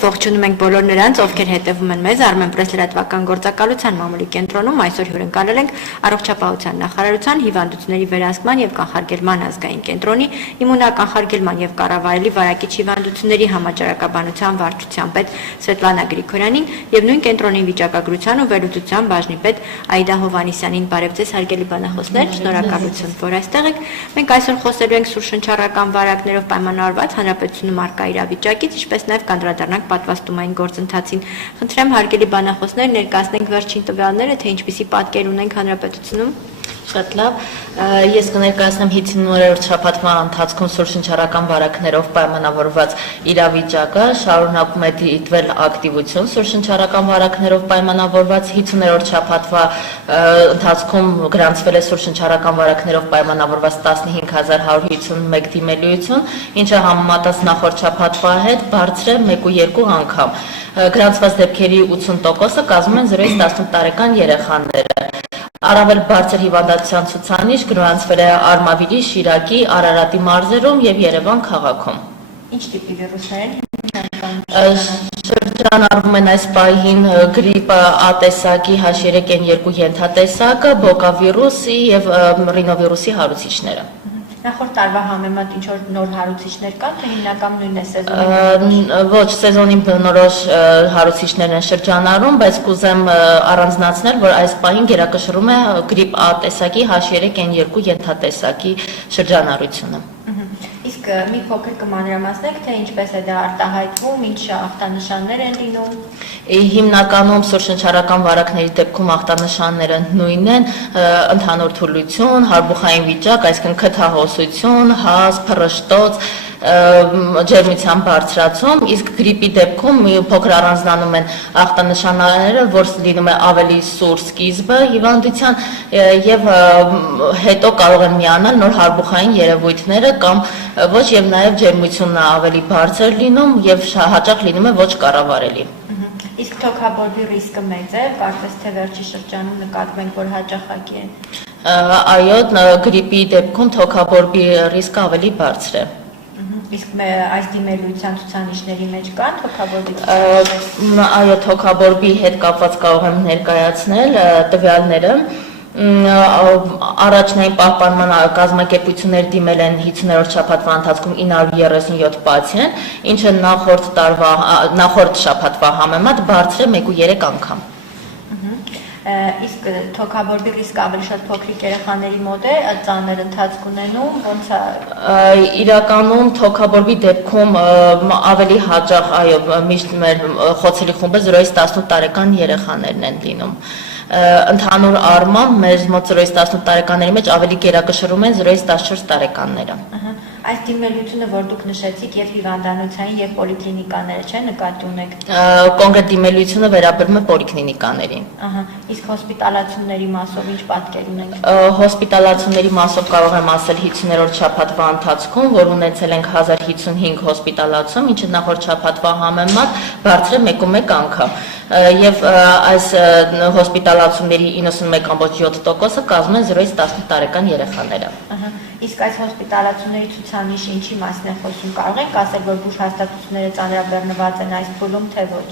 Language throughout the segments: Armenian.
ողջունում ենք բոլոր նրանց, ովքեր հետևում են մեզ Armenpress լրատվական գործակալության մամուլի կենտրոնում այսօր հյուրընկալել ենք Առողջապահության նախարարության հիվանդությունների վերահսկման եւ կանխարգելման ազգային կենտրոնի իմունականխարգելման եւ կառավարելի վարակիչ հիվանդությունների համաճարակաբանության վարչության պետ Սվետլանա Գրիգորյանին եւ նույն կենտրոնի վիճակագրության ու վերլուծության բաժնի պետ Այդա Հովհաննիսյանին բարև ձեզ հարգելի բանախոսներ, շնորհակալություն, որ այստեղ եք։ Մենք այսօր խոսելու ենք սուրշնչառական վարակներով պայմանավորված հանրապետությունում առկա իրավիճակից, ինչպես նաև կանդրադառնանք պատվաստումային գործընթացին։ Խնդրեմ հարգելի բանախոսներ ներկայացնենք վերջին տվյալները, թե ինչպիսի պատկեր ունենք հանրապետությունում։ Շատ լավ, ես կներկայացնեմ 59-րդ շաբաթվա ընթացքում սուրշնչառական վարակներով պայմանավորված իրավիճակը, շարունակում է դիտվել ակտիվություն սուրշնչառական վարակներով պայմանավորված 50-րդ շաբաթվա ընթացքում գրանցվել է սուրշնչառական վարակներով պայմանավորված 15151 դիմելիություն, ինչը համեմատած նախորդ շաբաթվա հետ բարձր է 1.2 անգամ։ Գրանցված դեպքերի 80%-ը կազմում են 0-ից 18 տարեկան երեխաները։ Առավել բարձր հիվանդության ցուցանիշ գրանցվել է Արմավիրի, Շիրակի, Արարատի մարզերում եւ Երևան քաղաքում։ Ինչ տիպի վիրուսներ են։ Շրջանառվում են այս պահին գրիպ A տեսակի H3N2 ենթատեսակը, բոկավիրուսի եւ ռինովիրուսի հարուցիչները։ Նախորդ տարվա համեմատ ինչ որ նոր հարուցիչներ կան, թե հիմնական նույնն է սեզոնին։ Ոչ, սեզոնին բնորոշ հարուցիչներ են շրջանառում, բայց կուզեմ առանձնացնել, որ այս պահին գերակշռում է գրիպ A տեսակի H3N2 ենթատեսակի շրջանառությունը։ Իսկ մի փոքր կմանրամասնեք, թե ինչպես է դա արտահայտվում, ինչ ախտանշաններ են լինում։ Հիմնականում սուրշնչառական վարակների դեպքում ախտանշանները նույնն են՝ ընդհանուր թուլություն, հարբուխային վիճակ, այսինքն քթահոսություն, հազ, փռշտոց, ջերմության բարձրացում, իսկ գրիպի դեպքում մի փոքր առանձնանում են ախտանշանները, որ լինում է ավելի սուր սկիզբը հիվանդության եւ հետո կարող են միանալ նոր հարբուխային երևույթները կամ ոչ եւ նաեւ ջերմությունն ավելի բարձր լինում եւ հաճախ լինում է ոչ կառավարելի։ Իսկ թոքաբորբի ռիսկը մեծ է, կարծես թե վերջի շրջանում նկատվում ենք, որ հաճախակի է։ Այո, գրիպի դեպքում թոքաբորբի ռիսկը ավելի բարձր է։ Իսկ այս դիմելիության ցուցանիշների մեջ կան թոքաբորբի։ Այո, թոքաբորբի հետ կապված կարող եմ ներկայացնել տվյալները։ Առաջնային պահպանման կազմակերպություններ դիմել են 50-րդ շաբաթվա ընթացքում 937 պացիենտ, ինչը նախորդ շաբաթվա համեմատ բարձր է 1.3 անգամ։ Իսկ թոքաբորբի ռիսկը ավելի շատ փոքրիկ երեխաների մոտ է, ծանր ընթացք ունենում, ոնց է։ Իրականում թոքաբորբի դեպքում ավելի հաճախ, այո, միշտ մեր խոցելի խումբը 0-ից 18 տարեկան երեխաներն են լինում։ Ընդհանուր առմամբ մեզ մոտ 0-ից 18 տարեկանների մեջ ավելի գերակշռում են 0-ից 14 տարեկանները։ Այս դիմելիությունը, որ դուք նշեցիք, եւ հիվանդանոցային եւ պոլիկլինիկաները, չէ՞, նկատի ունեք։ Կոնկրետ դիմելիությունը վերաբերում է պոլիկլինիկաներին։ Իսկ հոսպիտալացումների մասով ինչ պատկեր ունենք։ Հոսպիտալացումների մասով կարող եմ ասել 50-րդ շաբաթվա ընթացքում, որ ունեցել ենք 1055 հոսպիտալացում, ինչը նախորդ շաբաթվա համեմատ բարձր է 1.1 անգամ։ Եվ այս հոսպիտալացումների 91.7%-ը կազմում են 0-ից 18 տարեկան երեխաները։ Իսկ այս հոսպիտալացումների ցուցանիշը ինչի մասին է խոսում, կարող ենք ասել, որ բուժ հաստատությունները ծանրաբեռնված են այս փուլում, թե ոչ։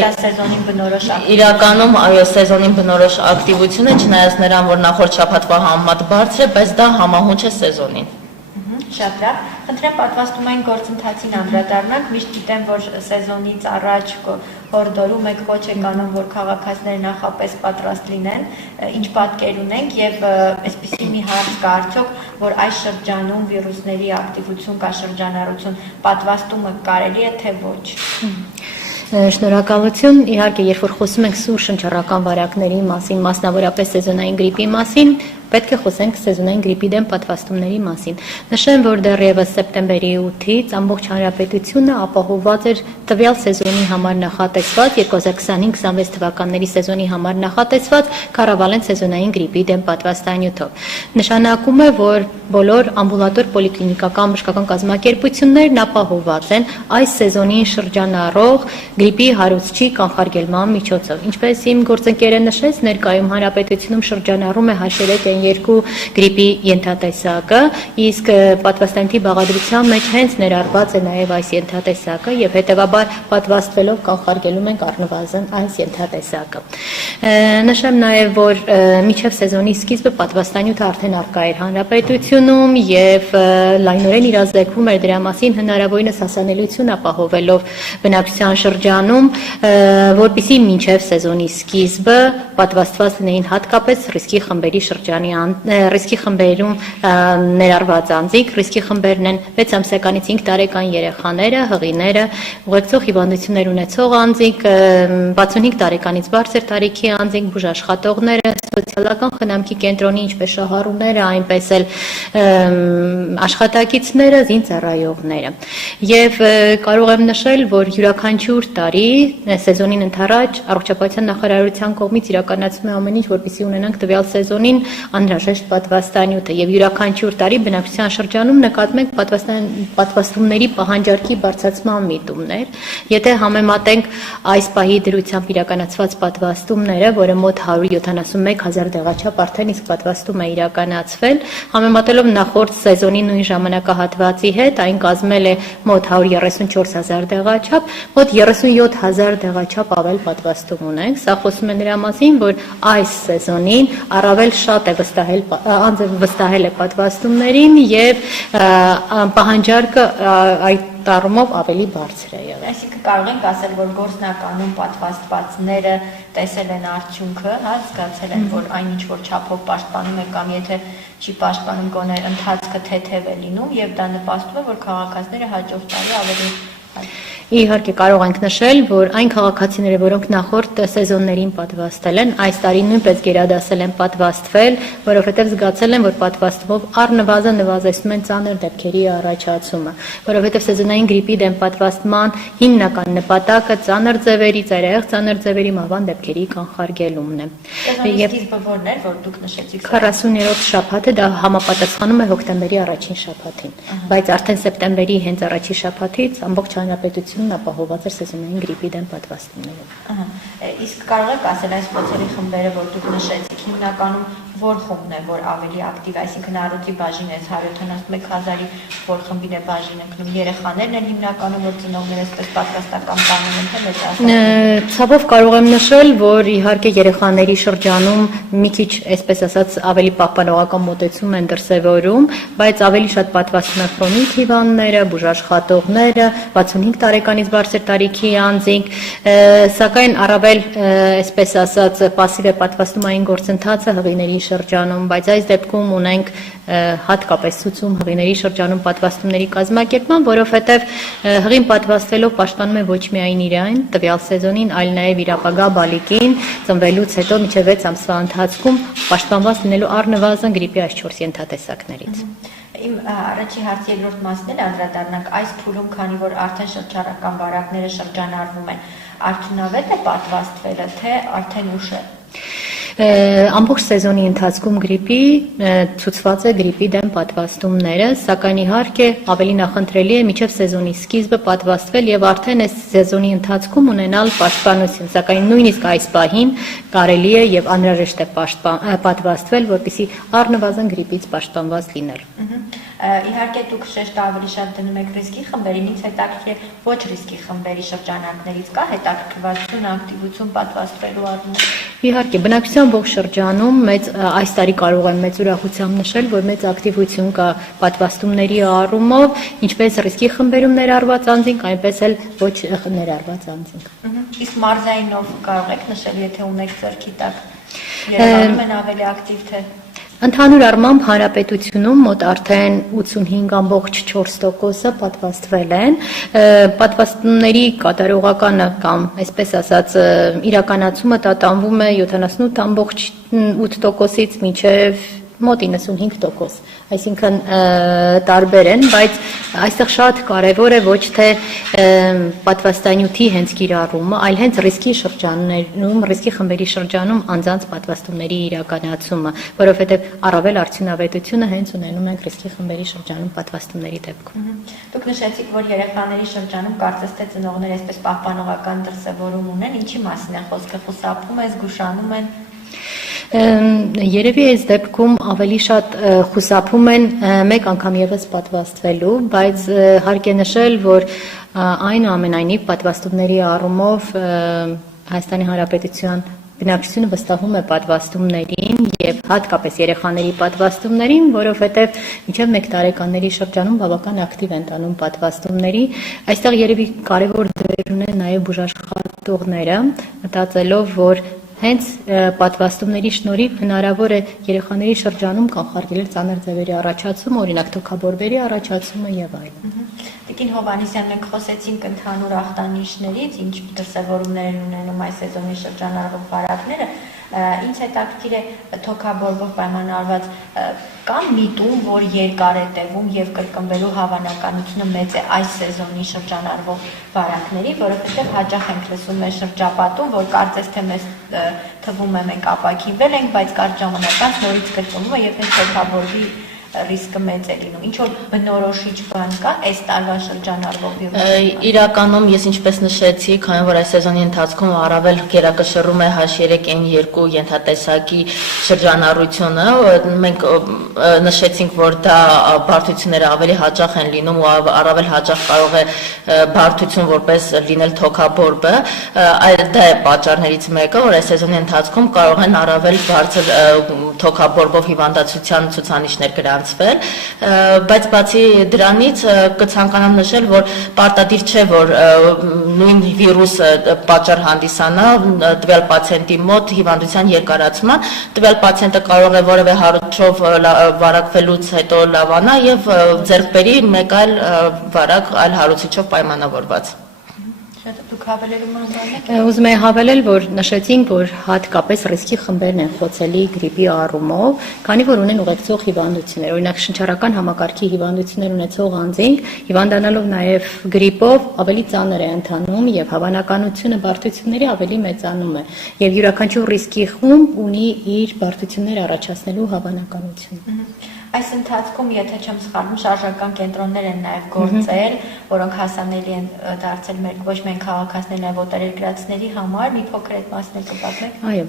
Դա սեզոնին բնորոշ ակտիվություն։ Իրականում, այո, սեզոնին բնորոշ ակտիվություն է, չնայած նրան, որ նախորդ շաբաթվա համեմատ բարձր է, բայց դա համահունչ է սեզոնին։ Շատ լավ։ Խնդրեմ պատվաստումային գործընթացին անդրադառնանք, միշտ գիտեմ, որ սեզոնից առաջ հորդորում եք, կոչ եք անում, որ քաղաքացիները նախապես պատրաստ լինեն, ինչ պատկեր ունենք եւ այսպիսի մի հարց կա արդյոք, որ այս շրջանում վիրուսների ակտիվություն կա շրջանառություն, պատվաստումը կարելի է թե ոչ։ Շնորհակալություն, իհարկե, երբ որ խոսում ենք սուրշնչառական վարակների մասին, մասնավորապես սեզոնային գրիպի մասին, պետք է խոսենք սեզոնային գրիպի դեմ պատվաստումների մասին։ Նշեմ, որ դեռևս սեպտեմբերի 8-ից ամբողջ հանրապետությունը ապահովված էր տվյալ սեզոնի համար նախատեսված 2025-26 թվականների սեզոնի համար նախատեսված կառավարեն սեզոնային գրիպի դեմ պատվաստանյութով։ Նշանակում է, որ բոլոր ամբուլատոր պոլիկլինիկական բժշկական կազմակերպություններն ապահովված են այս սեզոնին շրջանառող գրիպի հարուցչի կանխարգելման միջոցով։ Ինչպես իմ գործընկերը նշեց, ներկայում հանրապետությունում շրջանառում է H3N2 2022 գրիպի ենթատեսակը, իսկ պատվաստանյութի բաղադրության մեջ հենց ներառված է նաև այս ենթատեսակը եւ հետեւաբար պատվաստվելով կանխարգելում ենք առնվազն այս ենթատեսակը։ Նշեմ նաև, որ մինչև սեզոնի սկիզբը պատվաստանյութը արդեն առկա էր հանրապետությունում եւ լայնորեն իրազեկվում էր դրա մասին հնարավորինս հասանելիություն ապահովելով բնակչության շրջանում, որպեսզի մինչև սեզոնի սկիզբը պատվաստված լինեին հատկապես ռիսկի խմբերում ներառված անձինք, ռիսկի խմբերն են 6 ամսականից 5 տարեկան երեխաները, հղիները, ուղեկցող հիվանդություններ ունեցող անձինք, 65 տարեկանից բարձր տարիքի անձինք, բուժաշխատողները, սոցիալական խնամքի կենտրոնի ինչպես շահառուները, այնպես էլ աշխատակիցները, զինծառայողները։ Եվ կարող եմ նշել, որ յուրաքանչյուր տարի սեզոնին ընդառաջ առողջապահության նախարարության կողմից իրականացվում է ամեն ինչ, որպեսզի ունենանք տվյալ սեզոնին անհրաժեշտ պատվաստանյութը եւ յուրաքանչյուր տարի բնակչության շրջանում նկատում ենք պատվաստումների պահանջարկի բարձրացման միտումներ։ Եթե համեմատենք այս պահի դրությամբ իրականացված պատվաստումները, որը մոտ 171,000 դեղաչափ արդեն իսկ պատվաստում է իրականացվել, համեմատելով նախորդ սեզոնի նույն ժամանակահատվածի հետ, այն կազմել է մոտ 134,000 դեղաչափ, մոտ 37,000 դեղաչափ ավել պատվաստում ունենք։ Սա խոսում է նրա մասին, որ այս սեզոնին առավել շատ է անձը վստահել է պատվաստումներին եւ պահանջարկը այդ առումով ավելի բարձր է եղել։ Այսինքն կարող ենք ասել, որ գործնականում պատվաստվածները տեսել են արդյունքը, զգացել են, որ այն ինչ որ չափով պաշտպանում է կամ եթե չի պաշտպանում գոնե ընթացքը թեթև է լինում եւ դա նպաստում է, որ քաղաքացիները հաջորդ տարի ավելի Իհարկե կարող ենք նշել, որ այն քաղաքացիները, որոնք նախորդ սեզոններին պատվաստել են, այս տարի նույնպես գերադասել են պատվաստվել, որովհետև զգացել են, որ պատվաստումով առնվազն նվազեցնում են ծանր դեպքերի առաջացումը, որովհետև սեզոնային գրիպի դեմ պատվաստման հիմնական նպատակը ծանր ձևերի, ծայրահեղ ծանր ձևերի մահվան դեպքերի կանխարգելումն է։ Սկիզբը որն էր, որ դուք նշեցիք 40-րդ շաբաթը դա համապատասխանում է հոկտեմբերի առաջին շաբաթին, բայց արդեն սեպտեմբերի հենց առաջի շաբաթից ամբողջ հանրապետությունն ապահովված էր սեզոնային գրիպի դեմ պատվաստումներով։ Իսկ կարող եք ասել այս փոթերի խմբերը, որ դուք նշեցիք, հիմնականում որ խումբն է, որ ավելի ակտիվ, այսինքն առողջի բաժին է 171,000-ի, որ խմբին է բաժին ընկնում, երեխաներն են հիմնականում, որ ծնողները այսպես պատվաստական բանում են, թե մեծացնում։ Ցավով կարող եմ նշել, որ իհարկե երեխաների շրջանում մի քիչ, այսպես ասած, ավելի պահպանողական մոտեցում են դրսևորում, բայց ավելի շատ պատվաստում են քրոնիկ հիվանդները, բուժաշխատողները, 65 տարեկանից բարձր տարիքի անձինք, սակայն առավել, այսպես ասած, պասիվ է պատվաստումային գործընթացը հղիների շրջանում, բայց այս դեպքում ունենք հատկապես ցուցում հղիների շրջանում պատվաստումների կազմակերպման, որովհետև հղին պատվաստվելով պաշտպանում է ոչ միայն իրեն, տվյալ սեզոնին, այլ նաև իր ապագա բալիկին, ծնվելուց հետո մինչև 6 ամսվա ընթացքում պաշտպանված լինելու առնվազն գրիպի այս 4 ենթատեսակներից։ Իմ առաջի հարցի երկրորդ մասն էլ անդրադառնանք այս փուլում, քանի որ արդեն շրջանառական վարակները շրջանառվում են, արդյունավետ է պատվաստվելը, թե արդեն ուշ է։ Ամբողջ սեզոնի ընթացքում գրիպի ցուցված է գրիպի դեմ պատվաստումները, սակայն իհարկե ավելի նախընտրելի է մինչև սեզոնի սկիզբը պատվաստվել եւ արդեն այս սեզոնի ընթացքում ունենալ պաշտպանություն, սակայն նույնիսկ այս պահին կարելի է եւ անհրաժեշտ է պատվաստվել, որպեսզի առնվազն գրիպից պաշտպանված լինել։ Իհարկե դուք շեշտը ավելի շատ դնում եք ռիսկի խմբերին, ինձ հետաքրքիր է ոչ ռիսկի խմբերի շրջանակներից կա հետաքրքրվածություն, ակտիվություն պատվաստվելու առումով։ Իհարկե, բնակչության ողջ շրջանում այս տարի կարող եմ մեծ ուրախությամբ նշել, որ մեծ ակտիվություն կա պատվաստումների առումով, ինչպես ռիսկի խմբերում ներառված անձինք, այնպես էլ ոչ ներառված անձինք։ Իսկ մարզայինով կարող եք նշել, եթե ունեք ձեռքի տակ, Երևանում են ավելի ակտիվ թե։ Ընդհանուր առմամբ հանրապետությունում մոտ արդեն 85.4%-ը պատվաստվել են, պատվաստումների կատարողականը կամ այսպես ասած իրականացումը տատանվում է 78.8%-ից մինչև մոտ 95%, այսինքն տարբեր են, բայց այստեղ շատ կարևոր է ոչ թե պատվաստանյութի հենց կիրառումը, այլ հենց ռիսկի շրջաններում, ռիսկի խմբերի շրջանում անձանց պատվաստումների իրականացումը, որովհետև առավել արդյունավետությունը հենց ունենում ենք ռիսկի խմբերի շրջանում պատվաստումների դեպքում։ Դուք նշեցիք, որ երեխաների շրջանում կարծես թե ծնողները այսպես պահպանողական դրսևորում ունեն, ինչի մասին է խոսքը, խուսափում է, զգուշանում են։ Երևի այս դեպքում ավելի շատ խուսափում են մեկ անգամ եւս պատվաստվելու, բայց հարկ է նշել, որ այնուամենայնիվ պատվաստումների առումով Հայաստանի Հանրապետության բնակչությունը վստահում է պատվաստումներին եւ հատկապես երեխաների պատվաստումներին, որովհետեւ մինչեւ 1 տարեկանների շրջանում բավական ակտիվ են տանում պատվաստումների։ Այստեղ երևի կարևոր դեր ունեն նաեւ բուժաշխատողները, մտածելով, որ հենց պատվաստումների շնորհիվ հնարավոր է երեխաների շրջանում կանխարգելել ծանր ձևերի առաջացումը, օրինակ թոքաբորբերի առաջացումը եւ այլն։ Տիկին Հովհաննիսյան, մենք խոսեցինք ընդհանուր ախտանիշներից, ինչ դրսևորումներ են ունենում այս սեզոնի շրջանառվող վարակները, ինձ հետաքրքիր է թոքաբորբով պայմանավորված կամ միտում, որ երկար է տևում եւ կրկնվելու հավանականությունը մեծ է այս սեզոնի շրջանառվող վարակների, որովհետեւ հաճախ ենք լսում մեր շրջապատում, որ կարծես թե մեզ թվում է մենք ապակինվել ենք, բայց կարճ ժամանակ անց նորից կրկնվում է եւ հենց թոքաբորբի ռիսկը մեծ է լինում։ Ինչ որ բնորոշիչ բան կա այս տարվա շրջանառվող վիրուսի։ Իրականում ես ինչպես նշեցի, քանի որ այս սեզոնի ընթացքում առավել գերակշռում է H3N2 ենթատեսակի շրջանառությունը, մենք նշեցինք, որ դա բարդությունները ավելի հաճախ են լինում ու առավել հաճախ կարող է բարդություն որպես լինել թոքաբորբը, դա է պատճառներից մեկը, որ այս սեզոնի ընթացքում կարող են առավել բարձր թոքաբորբով հիվանդացության ցուցանիշներ գրանցվել, բայց բացի դրանից կցանկանամ նշել, որ պարտադիր չէ, որ նույն վիրուսը պատճառ հանդիսանա տվյալ պացիենտի մոտ հիվանդության երկարացման, տվյալ պացիենտը կարող է որևէ հարուցով վարակվելուց հետո լավանա եւ ձեռք բերի մեկ այլ վարակ այլ հարուցիչով պայմանավորված։ Դուք հավելելու եք։ Ուզում եմ հավելել, որ նշեցինք, որ հատկապես ռիսկի խմբերն են խոցելի գրիպի առումով, քանի որ ունեն ուղեկցող հիվանդություններ, օրինակ շնչառական համակարգի հիվանդություններ ունեցող անձինք, հիվանդանալով նաև գրիպով ավելի ծանր է ընթանում եւ հավանականությունը բարդությունների ավելի մեծանում է, եւ յուրաքանչյուր ռիսկի խումբ ունի իր բարդություններ առաջացնելու հավանականությունը։ Այս ընթացքում, եթե չեմ սխալվում, շարժական կենտրոններ են նաև գործել, որոնք հասանելի են դարձել մեր ոչ միայն քաղաքացիների, այլ օտարերկրացիների համար, մի փոքր այդ մասն կպատմեք։ Այո,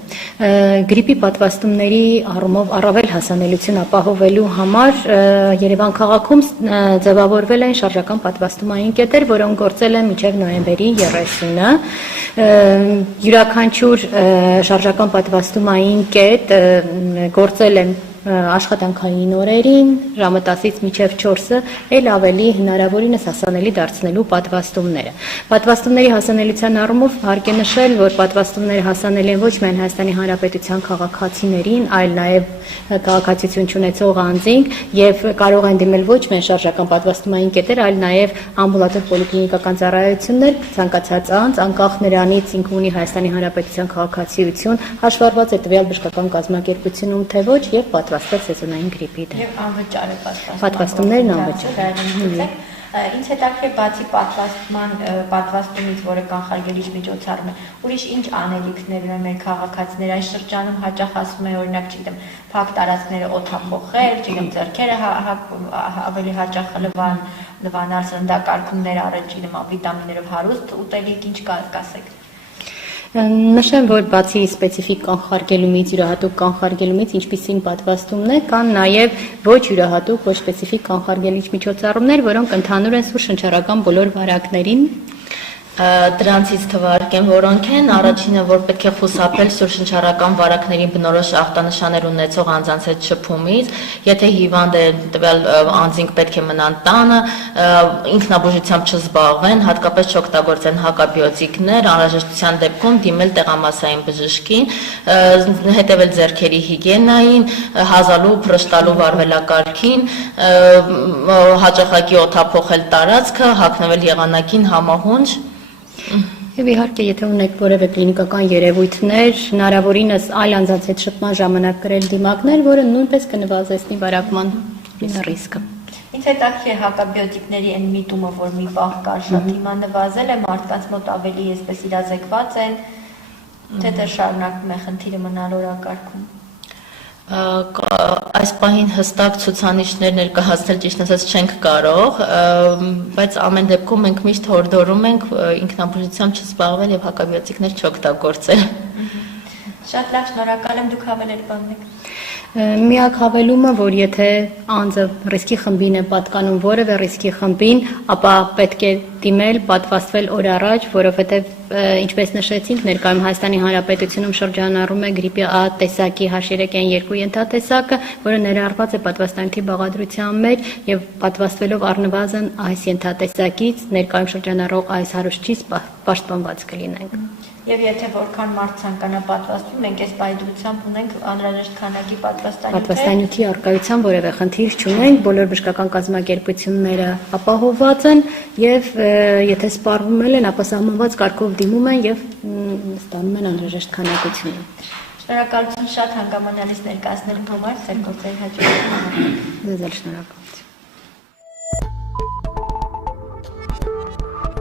գրիպի պատվաստումների առումով առավել հասանելիություն ապահովելու համար Երևան քաղաքում ձևավորվել են շարժական պատվաստումային կետեր, որոնք գործել են մինչև նոյեմբերի 30-ը։ Յուրաքանչյուր շարժական պատվաստումային կետ գործել է աշխատանքային օրերին, ժամը 10-ից մինչև 4-ը, էլ ավելի հնարավորինս հասանելի դարձնելու պատվաստումները։ Պատվաստումների հասանելիության առումով հարկ է նշել, որ պատվաստումները հասանելի են ոչ միայն Հայաստանի Հանրապետության քաղաքացիներին, այլ նաև քաղաքացիություն չունեցող անձինք եւ կարող են դիմել ոչ միայն շարժական պատվաստումային կետեր, այլ նաև ամբուլատոր պոլիկլինիկական ծառայություններ, ցանկացած անձ, անկախ նրանից ինքը ունի Հայաստանի Հանրապետության քաղաքացիություն, հաշվառված է տվյալ բժշկական կազմակերպությունում թե ոչ եւ պատվաստել սեզոնային գրիպի դեմ։ Եվ անվճար է պատվաստումներն անվճար։ Ինձ հետաքրքիր բացի պատվաստումից, որը կանխարգելիչ միջոցառում է, ուրիշ ինչ անելիքներ ունեն մեր քաղաքացիները այս շրջանում հաճախ ասում են, օրինակ, չգիտեմ, փակ տարածքները օդափոխել, չգիտեմ, ձեռքերը ավելի հաճախ լվանալ, սննդակարգումներ առել, չգիտեմ, վիտամիններով հարուստ ուտելիք, ինչ կասեք։ Նշեմ, որ բացի սպეციფიկ կանխարգելումից, յուրահատուկ կանխարգելումից, ինչպիսին պատվաստումներ, կան նաև ոչ յուրահատուկ, ոչ սպეციფიկ կանխարգելիչ միջոցառումներ, որոնք ընդհանուր են սուր շնչառական բոլոր վարակներին։ Դրանցից թվարկեմ, որոնք են առաջինը, որ պետք է խուսափել սուրշնչառական վարակների բնորոշ ախտանշաններ ունեցող անձանց հետ շփումից, եթե հիվանդ է տվյալ անձինք պետք է մնան տանը, ինքնաբուժությամբ չզբաղվեն, հատկապես չօգտագործեն հակաբիոտիկներ, անհրաժեշտության դեպքում դիմել տեղամասային բժշկին, հետևել ձեռքերի հիգիենային, հազալու, փռշտալու վարվելակարգին, հաճախակի օդափոխել տարածքը, հագնվել եղանակին համահունչ։ Եվ իհարկե, եթե ունեք որևէ կլինիկական երևույթներ, հնարավորինս այլ անձանց հետ շփման ժամանակ կրել դիմակներ, որը նույնպես կնվազեցնի վարակման ռիսկը։ Ինձ հետաքրքիր է հակաբիոտիկների այն միտումը, որ մի պահ կար շատ հիմա նվազել է, մարդկանց մոտ ավելի այսպես իրազեկված են, թե դեռ շարունակվում է խնդիրը մնալ օրակարգում։ Այս պահին հստակ ցուցանիշներ ներկայացնել ճիշտ ասած չենք կարող, բայց ամեն դեպքում մենք միշտ հորդորում ենք ինքնաբուժությամբ չզբաղվել եւ հակաբիոտիկներ չօգտագործել։ Շատ լավ, շնորհակալ եմ, դուք հավելել բանեք։ Միակ հավելումը, որ եթե անձը ռիսկի խմբին է պատկանում որևէ ռիսկի խմբին, ապա պետք է դիմել, պատվաստվել օր առաջ, որովհետև ինչպես նշեցինք, ներկայում Հայաստանի Հանրապետությունում շրջանառում է գրիպի A տեսակի H3N2 ենթատեսակը, որը ներառված է պատվաստանյութի բաղադրության մեջ եւ պատվաստվելով առնվազն այս ենթատեսակից ներկայում շրջանառող այս հարուստից պաշտպանված կլինենք։ Եվ եթե որքան մարդ ցանկանա պատվաստվում, մենք այս պայծրությամբ ունենք անհրաժեշտ քանակի պատվաստանյութի առկայության որևէ խնդիր չունենք, բոլոր բժշկական կազմակերպությունները ապահովված են եւ եթե սպառվում են, ապա սահմանված կարգով դիմում են եւ ստանում են անհրաժեշտ քանակությունը։ Շնորհակալություն շատ հանգամանալից ներկայացնելու համար, ձեր գործերի հաջողություն։ Ձեզ էլ շնորհակալություն։